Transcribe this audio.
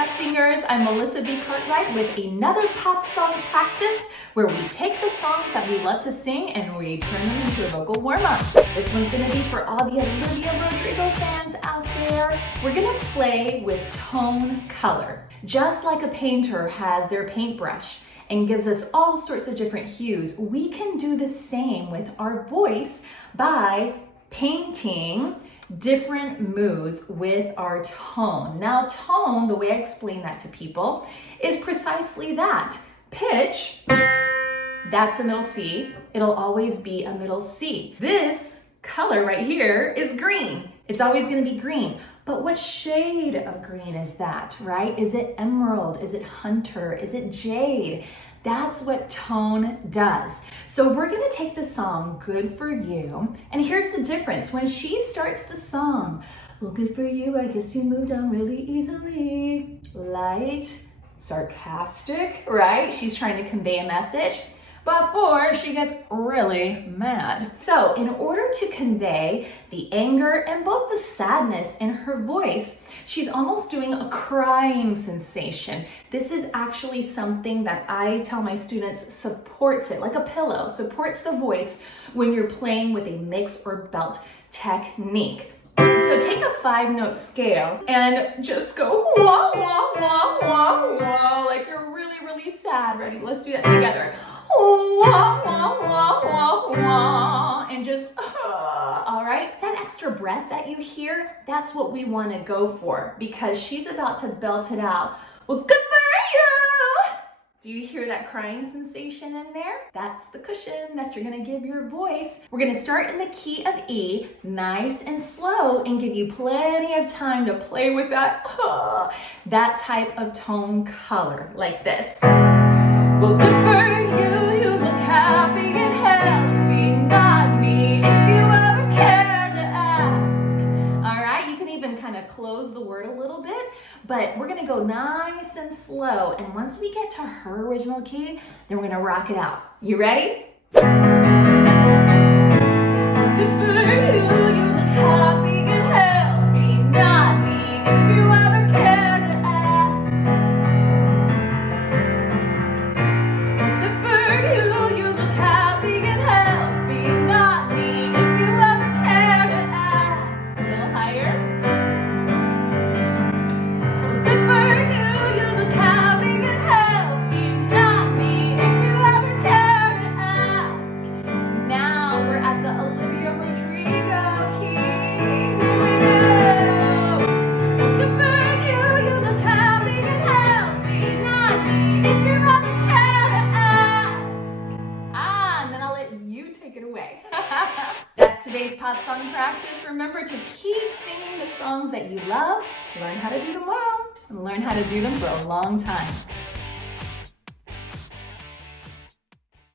Best Singers. I'm Melissa B. Cartwright with another pop song practice where we take the songs that we love to sing and we turn them into a vocal warm-up. This one's gonna be for all the Olivia Rodrigo fans out there. We're gonna play with tone color. Just like a painter has their paintbrush and gives us all sorts of different hues, we can do the same with our voice by painting different moods with our tone. Now, tone, the way I explain that to people, is precisely that. Pitch, that's a middle C. It'll always be a middle C. This color right here is green. It's always gonna be green. But what shade of green is that, right? Is it emerald? Is it hunter? Is it jade? That's what tone does. So we're gonna take the song Good For You, and here's the difference. When she starts the song, well, good for you, I guess you moved on really easily. Light, sarcastic, right? She's trying to convey a message before she gets really mad. So in order to convey the anger and both the sadness in her voice, she's almost doing a crying sensation. This is actually something that I tell my students supports it, like a pillow, supports the voice when you're playing with a mix or belt technique. So take a 5-note scale and just go wah, wah, wah, wah, wah, like you're really, really sad. Ready? Let's do that together. Wah, wah, wah, wah, wah, and just, all right? That extra breath that you hear, that's what we want to go for because she's about to belt it out. Well, good for you! Do you hear that crying sensation in there? That's the cushion that you're gonna give your voice. We're gonna start in the key of E, nice and slow, and give you plenty of time to play with that type of tone color, like this. Well, good for you, you look happy and healthy, not me, if you ever care to ask. All right, you can even kind of close the word a little bit, but we're gonna go nice and slow, and once we get to her original key, then we're gonna rock it out. You ready? Good for you, you look happy and healthy, not me, if you ever care to ask. Good for you, you look happy and healthy, not me, if you ever care to ask. A little higher. Good for you, you look happy and healthy, not me, if you ever care to ask. Now we're at the Olivia Rodrigo key. Here we go. Good for you, you look happy and healthy, not me, if you ever care to ask. And then I'll let you take it away. That's today's pop song practice. Remember to keep singing the songs that you love, learn how to do them well, and learn how to do them for a long time.